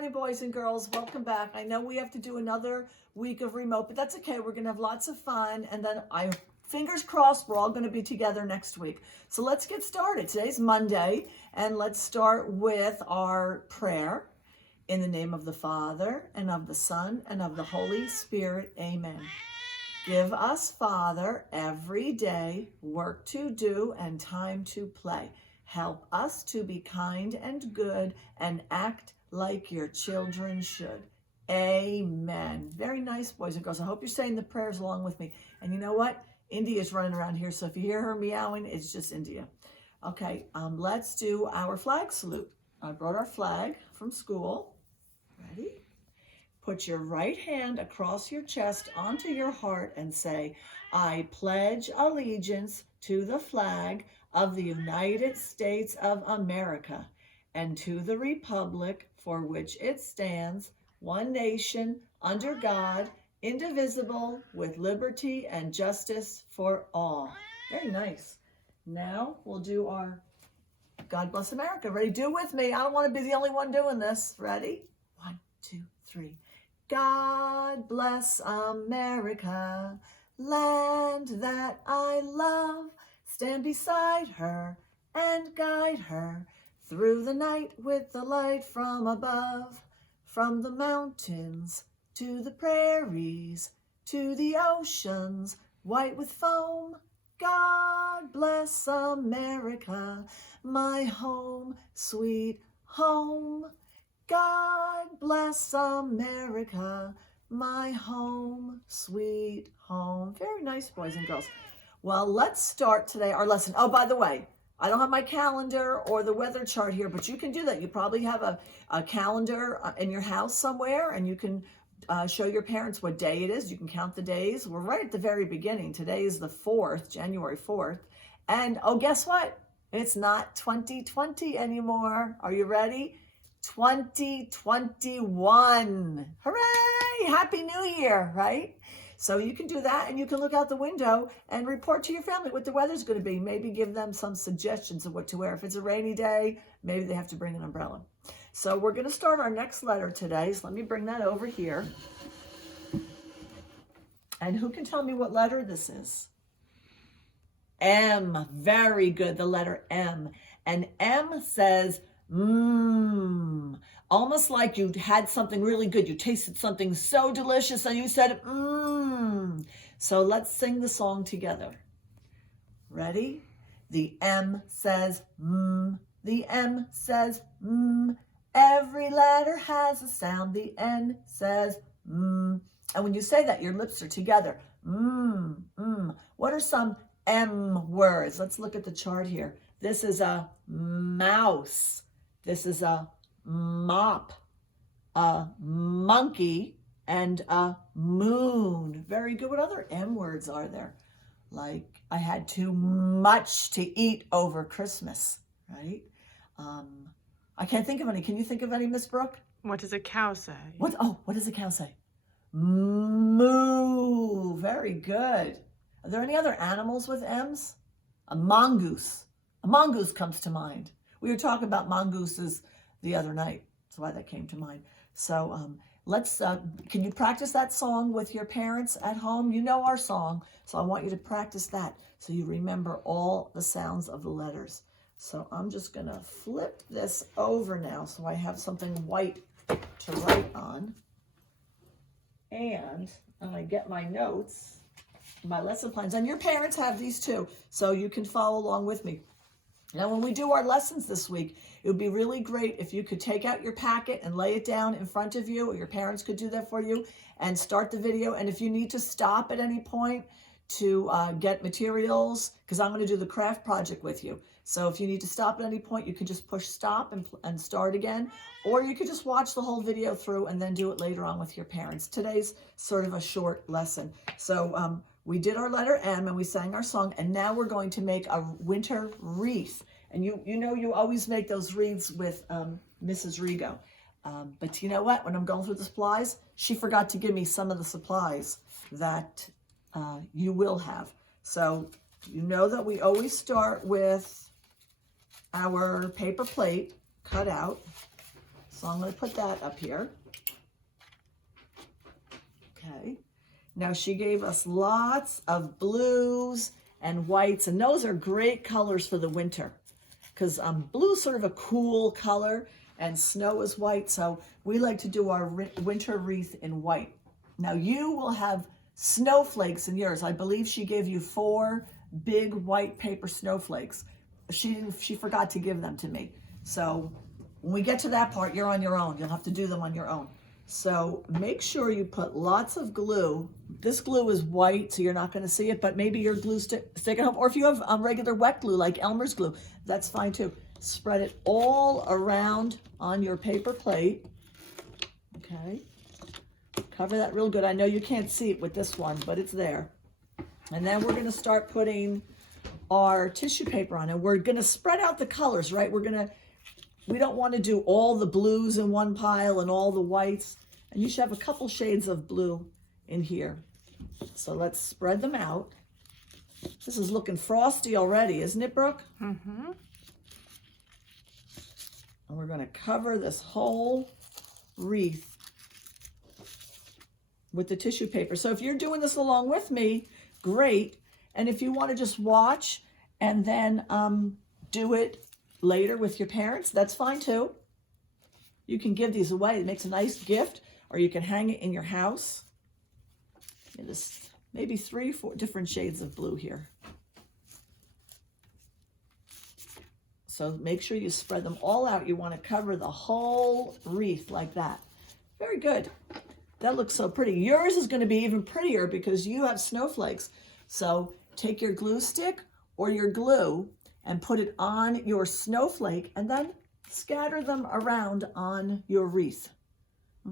morning, boys and girls. Welcome back. I know we have to do another week of remote, but that's okay. We're going to have lots of fun. And then fingers crossed, we're all going to be together next week. So let's get started. Today's Monday, and let's start with our prayer. In the name of the Father, and of the Son, and of the Holy Spirit. Amen. Give us, Father, every day work to do and time to play. Help us to be kind and good and act like your children should. Amen. Very nice, boys and girls. I hope you're saying the prayers along with me. And you know what? India's running around here, so if you hear her meowing, it's just India. Okay, let's do our flag salute. I brought our flag from school. Ready? Put your right hand across your chest onto your heart and say, I pledge allegiance to the flag of the United States of America and to the republic for which it stands, one nation, under God, indivisible, with liberty and justice for all. Very nice. Now we'll do our God Bless America. Ready? Do it with me. I don't want to be the only one doing this. Ready? 1, 2, 3. God bless America, land that I love. Stand beside her and guide her through the night with the light from above. From the mountains to the prairies, to the oceans white with foam. God bless America, my home, sweet home. God bless America, my home, sweet home. Very nice, boys and girls. Well, let's start today our lesson. Oh, by the way, I don't have my calendar or the weather chart here, but you can do that. You probably have a calendar in your house somewhere, and you can show your parents what day it is. You can count the days. We're right at the very beginning. Today is the 4th, January 4th. And oh, guess what? It's not 2020 anymore. Are you ready? 2021. Hooray! Happy New Year, right? So you can do that, and you can look out the window and report to your family what the weather's going to be. Maybe give them some suggestions of what to wear. If it's a rainy day, maybe they have to bring an umbrella. So we're going to start our next letter today. So let me bring that over here. And who can tell me what letter this is? M. Very good. The letter M. And M says almost like you had something really good. You tasted something so delicious and you said, So let's sing the song together. Ready? The M says, The M says, Every letter has a sound. The N says, And when you say that, your lips are together. What are some M words? Let's look at the chart here. This is a mouse. This is a mop, a monkey, and a moon. Very good. What other M words are there? Like, I had too much to eat over Christmas, right? I can't think of any. Can you think of any, Miss Brooke? What does a cow say? What does a cow say? Moo. Very good. Are there any other animals with M's? A mongoose. A mongoose comes to mind. We were talking about mongooses the other night. That's why that came to mind. So can you practice that song with your parents at home? You know our song, so I want you to practice that so you remember all the sounds of the letters. So I'm just going to flip this over now so I have something white to write on. And I get my notes, my lesson plans. And your parents have these too, so you can follow along with me. Now, when we do our lessons this week, it would be really great if you could take out your packet and lay it down in front of you, or your parents could do that for you, and start the video. And if you need to stop at any point to get materials, because I'm going to do the craft project with you. So if you need to stop at any point, you can just push stop and start again. Or you could just watch the whole video through and then do it later on with your parents. Today's sort of a short lesson. So we did our letter M and we sang our song, and now we're going to make a winter wreath. And you know you always make those wreaths with Mrs. Rigo. But you know what? When I'm going through the supplies, she forgot to give me some of the supplies that you will have. So you know that we always start with our paper plate cut out. So I'm going to put that up here. Okay. Now she gave us lots of blues and whites, and those are great colors for the winter because blue is sort of a cool color and snow is white. So we like to do our winter wreath in white. Now you will have snowflakes in yours. I believe she gave you 4 big white paper snowflakes. She forgot to give them to me. So when we get to that part, you're on your own. You'll have to do them on your own. So make sure you put lots of glue. This glue is white, so you're not going to see it, but maybe your glue stick at home, or if you have regular wet glue like Elmer's glue, that's fine too. Spread it all around on your paper plate. Okay. Cover that real good. I know you can't see it with this one, but it's there. And then we're going to start putting our tissue paper on, and we're going to spread out the colors, right? We don't want to do all the blues in one pile and all the whites. And you should have a couple shades of blue in here. So let's spread them out. This is looking frosty already, isn't it, Brooke? Mm-hmm. And we're going to cover this whole wreath with the tissue paper. So if you're doing this along with me, great. And if you want to just watch and then do it later with your parents, that's fine too. You can give these away. It makes a nice gift, or you can hang it in your house. There's maybe 3 or 4 different shades of blue here. So make sure you spread them all out. You want to cover the whole wreath like that. Very good. That looks so pretty. Yours is going to be even prettier because you have snowflakes. So take your glue stick or your glue and put it on your snowflake and then scatter them around on your wreath.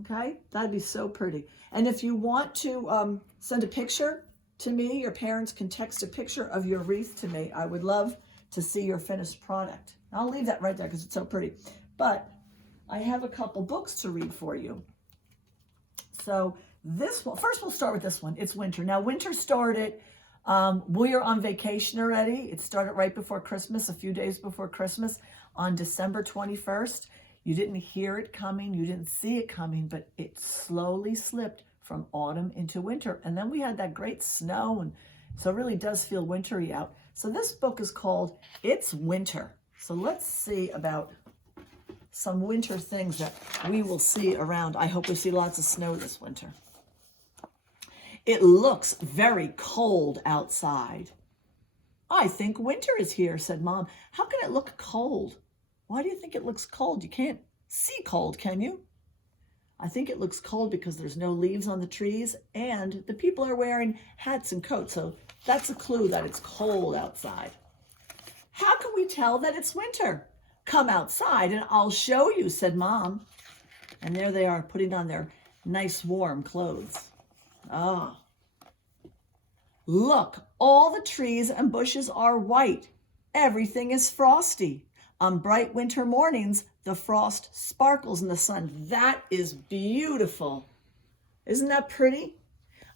Okay, that'd be so pretty. And if you want to send a picture to me, your parents can text a picture of your wreath to me. I would love to see your finished product. I'll leave that right there because it's so pretty. But I have a couple books to read for you. So this one, first we'll start with this one. It's winter. Now winter started, we're on vacation already. It started right before Christmas, a few days before Christmas on December 21st. You didn't hear it coming, you didn't see it coming, but it slowly slipped from autumn into winter. And then we had that great snow, and so it really does feel wintry out. So this book is called It's Winter. So let's see about some winter things that we will see around. I hope we see lots of snow this winter. It looks very cold outside. I think winter is here, said Mom. How can it look cold? Why do you think it looks cold? You can't see cold, can you? I think it looks cold because there's no leaves on the trees and the people are wearing hats and coats. So that's a clue that it's cold outside. How can we tell that it's winter? Come outside and I'll show you, said Mom. And there they are putting on their nice warm clothes. Ah. Look, all the trees and bushes are white. Everything is frosty. On bright winter mornings, the frost sparkles in the sun. That is beautiful. Isn't that pretty?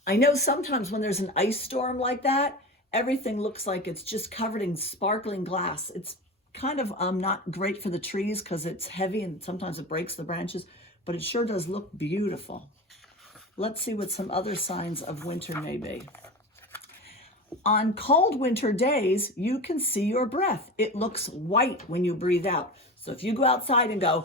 I know sometimes when there's an ice storm like that, everything looks like it's just covered in sparkling glass. It's kind of not great for the trees because it's heavy and sometimes it breaks the branches, but it sure does look beautiful. Let's see what some other signs of winter may be. On cold winter days, you can see your breath. It looks white when you breathe out. So if you go outside and go,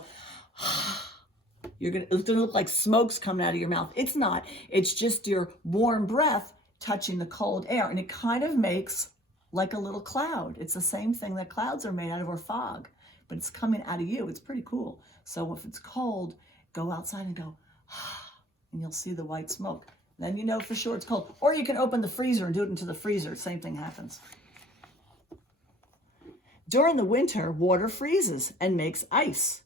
it's gonna look like smoke's coming out of your mouth. It's not. It's just your warm breath touching the cold air, and it kind of makes like a little cloud. It's the same thing that clouds are made out of, or fog, but it's coming out of you. It's pretty cool. So if it's cold, go outside and go, and you'll see the white smoke. Then you know for sure it's cold. Or you can open the freezer and do it into the freezer. Same thing happens. During the winter, water freezes and makes ice.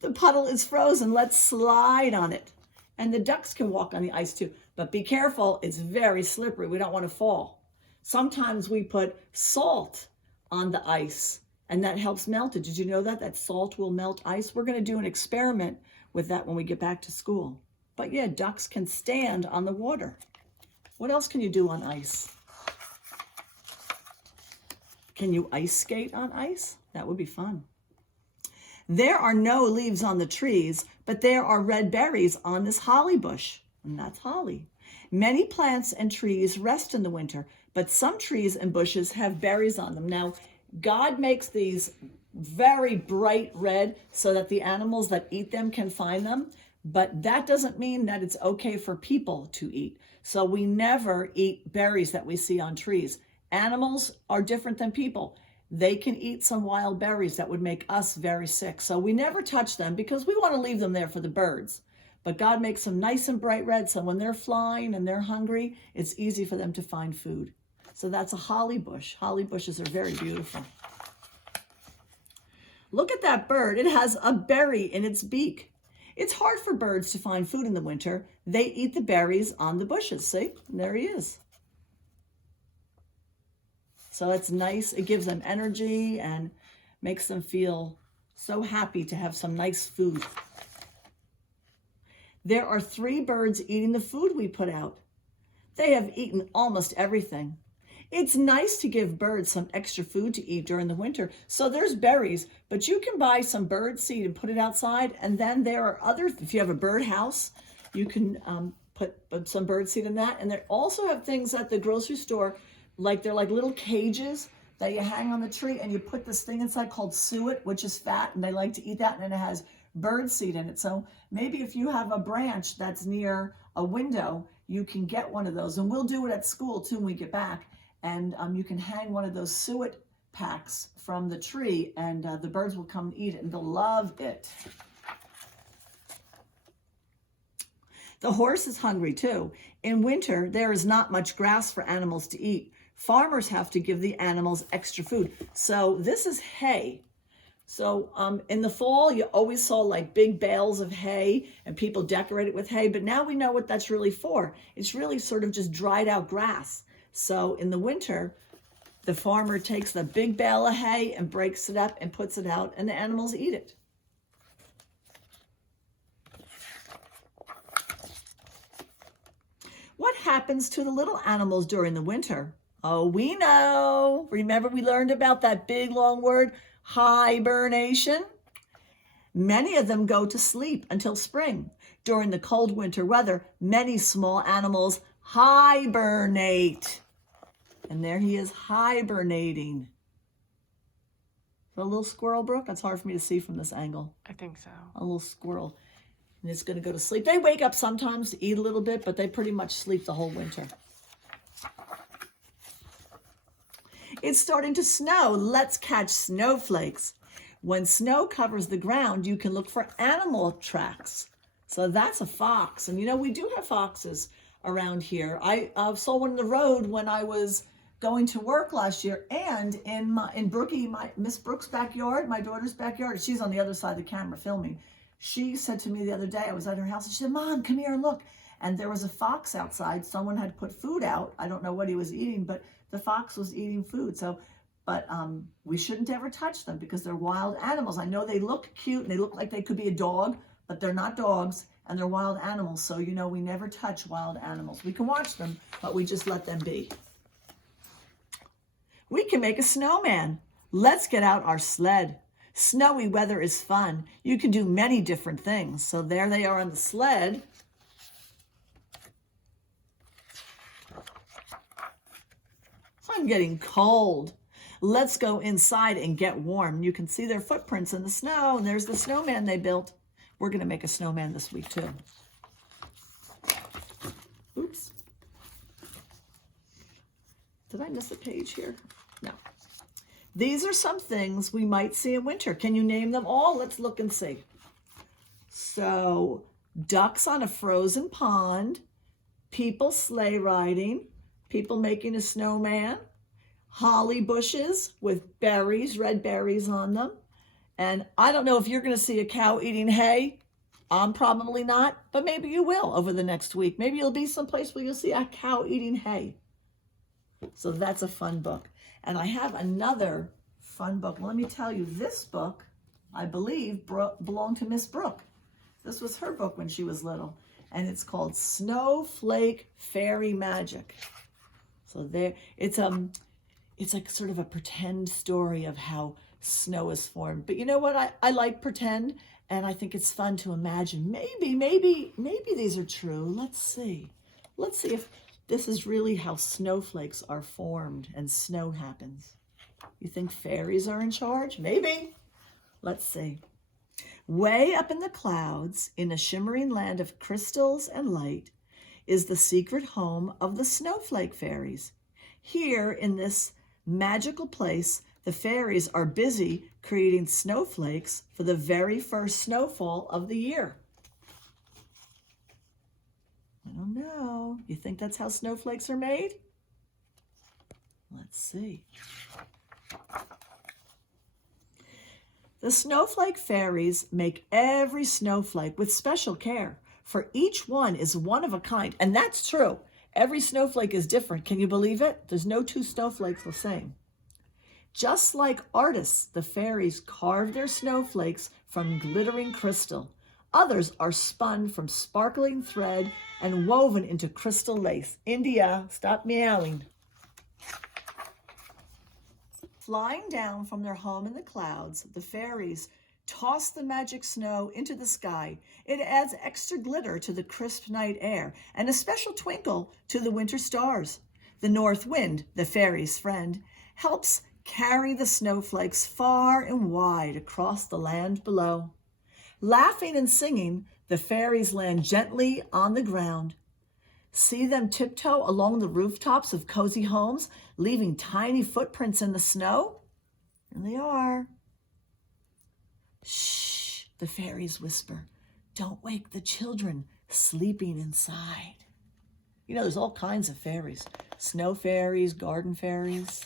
The puddle is frozen. Let's slide on it. And the ducks can walk on the ice too. But be careful. It's very slippery. We don't want to fall. Sometimes we put salt on the ice and that helps melt it. Did you know that? That salt will melt ice. We're going to do an experiment with that when we get back to school. But yeah, ducks can stand on the water. What else can you do on ice? Can you ice skate on ice? That would be fun. There are no leaves on the trees, but there are red berries on this holly bush, and that's holly. Many plants and trees rest in the winter, but some trees and bushes have berries on them. Now, God makes these very bright red so that the animals that eat them can find them, but that doesn't mean that it's okay for people to eat. So we never eat berries that we see on trees. Animals are different than people. They can eat some wild berries that would make us very sick. So we never touch them because we want to leave them there for the birds. But God makes them nice and bright red, so when they're flying and they're hungry, it's easy for them to find food. So that's a holly bush. Holly bushes are very beautiful. Look at that bird. It has a berry in its beak. It's hard for birds to find food in the winter. They eat the berries on the bushes. See? And there he is. So it's nice. It gives them energy and makes them feel so happy to have some nice food. There are 3 birds eating the food we put out. They have eaten almost everything. It's nice to give birds some extra food to eat during the winter. So there's berries, but you can buy some bird seed and put it outside. And then there are other, if you have a bird house, you can put some bird seed in that. And they also have things at the grocery store, like they're like little cages that you hang on the tree, and you put this thing inside called suet, which is fat, and they like to eat that, and it has bird seed in it. So maybe if you have a branch that's near a window, you can get one of those. And we'll do it at school too when we get back. And you can hang one of those suet packs from the tree, and the birds will come and eat it, and they'll love it. The horse is hungry too. In winter, there is not much grass for animals to eat. Farmers have to give the animals extra food. So this is hay. So in the fall, you always saw like big bales of hay, and people decorate it with hay. But now we know what that's really for. It's really sort of just dried out grass. So in the winter, the farmer takes the big bale of hay and breaks it up and puts it out, and the animals eat it. What happens to the little animals during the winter? Oh, we know. Remember, we learned about that big long word, hibernation? Many of them go to sleep until spring. During the cold winter weather, many small animals hibernate. And there he is hibernating. A little squirrel, Brooke? That's hard for me to see from this angle. I think so. A little squirrel. And it's going to go to sleep. They wake up sometimes to eat a little bit, but they pretty much sleep the whole winter. It's starting to snow. Let's catch snowflakes. When snow covers the ground, you can look for animal tracks. So that's a fox. And you know, we do have foxes around here. I saw one in the road when I was going to work last year, and in Brookie, Miss Brooks' backyard, my daughter's backyard. She's on the other side of the camera filming. She said to me the other day, I was at her house, and she said, "Mom, come here and look." And there was a fox outside. Someone had put food out. I don't know what he was eating, but the fox was eating food. But we shouldn't ever touch them because they're wild animals. I know they look cute and they look like they could be a dog, but they're not dogs, and they're wild animals. So, you know, we never touch wild animals. We can watch them, but we just let them be. We can make a snowman. Let's get out our sled. Snowy weather is fun. You can do many different things. So there they are on the sled. I'm getting cold. Let's go inside and get warm. You can see their footprints in the snow, and there's the snowman they built. We're going to make a snowman this week too. Oops. Did I miss a page here? No. These are some things we might see in winter. Can you name them all? Let's look and see. So, ducks on a frozen pond, people sleigh riding, people making a snowman, holly bushes with berries, red berries on them. And I don't know if you're going to see a cow eating hay. I'm probably not, but maybe you will over the next week. Maybe you'll be someplace where you'll see a cow eating hay. So that's a fun book. And I have another fun book. Let me tell you, this book, I believe, belonged to Miss Brooke. This was her book when she was little. And it's called Snowflake Fairy Magic. So there, it's like sort of a pretend story of how snow is formed. But you know what? I like pretend, And I think it's fun to imagine. Maybe these are true. Let's see. Let's see if this is really how snowflakes are formed and snow happens. You think fairies are in charge? Maybe. Let's see. Way up in the clouds, in a shimmering land of crystals and light, is the secret home of the snowflake fairies. Here in this magical place, the fairies are busy creating snowflakes for the very first snowfall of the year. I don't know. You think that's how snowflakes are made? Let's see. The snowflake fairies make every snowflake with special care, for each one is one of a kind. And that's true. Every snowflake is different. Can you believe it? There's no two snowflakes the same. Just like artists, the fairies carve their snowflakes from glittering crystal. Others are spun from sparkling thread and woven into crystal lace. India, stop meowing. Flying down from their home in the clouds, the fairies toss the magic snow into the sky. It adds extra glitter to the crisp night air and a special twinkle to the winter stars. The north wind, the fairies' friend, helps carry the snowflakes far and wide across the land below. Laughing and singing, the fairies land gently on the ground. See them tiptoe along the rooftops of cozy homes, leaving tiny footprints in the snow? And they are. Shh, the fairies whisper. Don't wake the children sleeping inside. You know, there's all kinds of fairies. Snow fairies, garden fairies.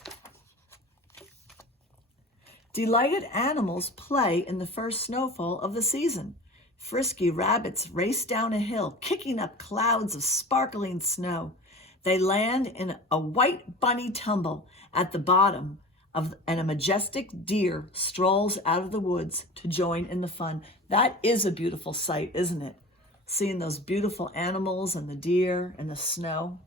Delighted animals play in the first snowfall of the season. Frisky rabbits race down a hill, kicking up clouds of sparkling snow. They land in a white bunny tumble at the bottom and a majestic deer strolls out of the woods to join in the fun. That is a beautiful sight, isn't it? Seeing those beautiful animals and the deer and the snow.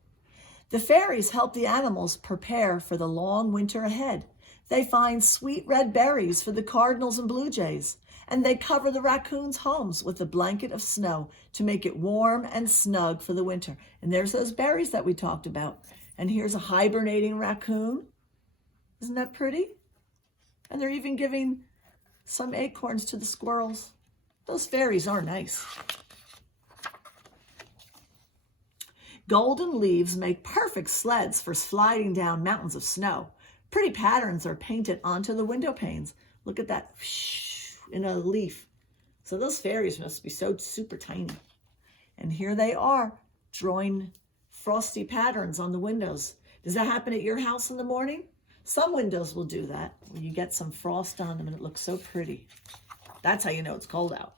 The fairies help the animals prepare for the long winter ahead. They find sweet red berries for the cardinals and blue jays, and they cover the raccoons' homes with a blanket of snow to make it warm and snug for the winter. And there's those berries that we talked about. And here's a hibernating raccoon. Isn't that pretty? And they're even giving some acorns to the squirrels. Those fairies are nice. Golden leaves make perfect sleds for sliding down mountains of snow. Pretty patterns are painted onto the window panes. Look at that in a leaf. So those fairies must be so super tiny. And here they are, drawing frosty patterns on the windows. Does that happen at your house in the morning? Some windows will do that, where you get some frost on them and it looks so pretty. That's how you know it's cold out.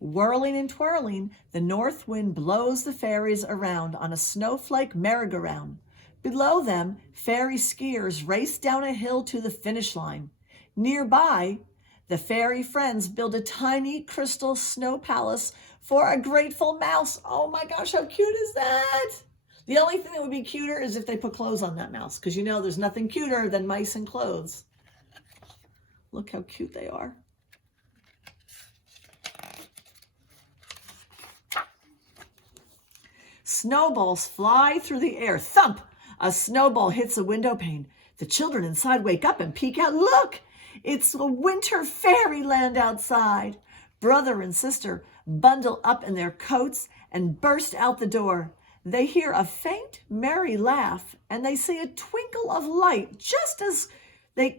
Whirling and twirling, the north wind blows the fairies around on a snowflake merry-go-round. Below them, fairy skiers race down a hill to the finish line. Nearby, the fairy friends build a tiny crystal snow palace for a grateful mouse. Oh my gosh, how cute is that? The only thing that would be cuter is if they put clothes on that mouse, because you know there's nothing cuter than mice in clothes. Look how cute they are. Snowballs fly through the air. Thump! A snowball hits a window pane. The children inside wake up and peek out. Look! It's a winter fairyland outside. Brother and sister bundle up in their coats and burst out the door. They hear a faint, merry laugh, and they see a twinkle of light. Just as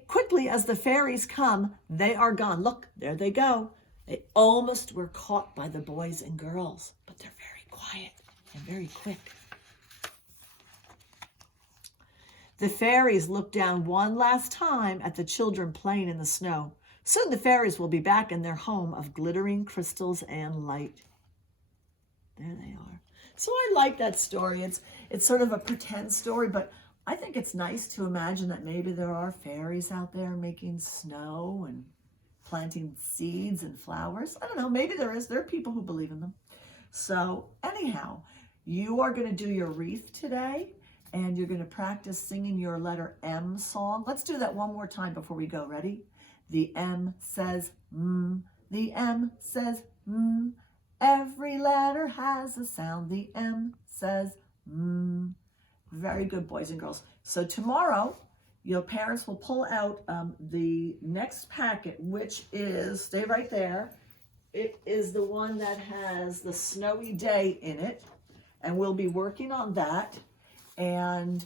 quickly as the fairies come, they are gone. Look, there they go. They almost were caught by the boys and girls, but they're very quiet and very quick. The fairies look down one last time at the children playing in the snow. Soon the fairies will be back in their home of glittering crystals and light. There they are. So I like that story. It's sort of a pretend story, but I think it's nice to imagine that maybe there are fairies out there making snow and planting seeds and flowers. I don't know, maybe there is. There are people who believe in them. So anyhow, you are going to do your wreath today, and you're going to practice singing your letter M song. Let's do that one more time before we go. Ready? The M says The M says mm. Every letter has a sound. The M says mm. Very good, boys and girls. So tomorrow, your parents will pull out the next packet, which is, stay right there. It is the one that has the snowy day in it, and we'll be working on that. And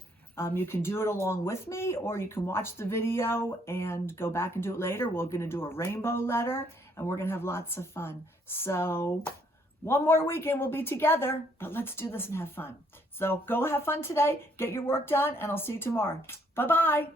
you can do it along with me, or you can watch the video and go back and do it later. We're going to do a rainbow letter, and we're going to have lots of fun. So one more weekend we'll be together, but let's do this and have fun. So go have fun today, get your work done, and I'll see you tomorrow. Bye-bye.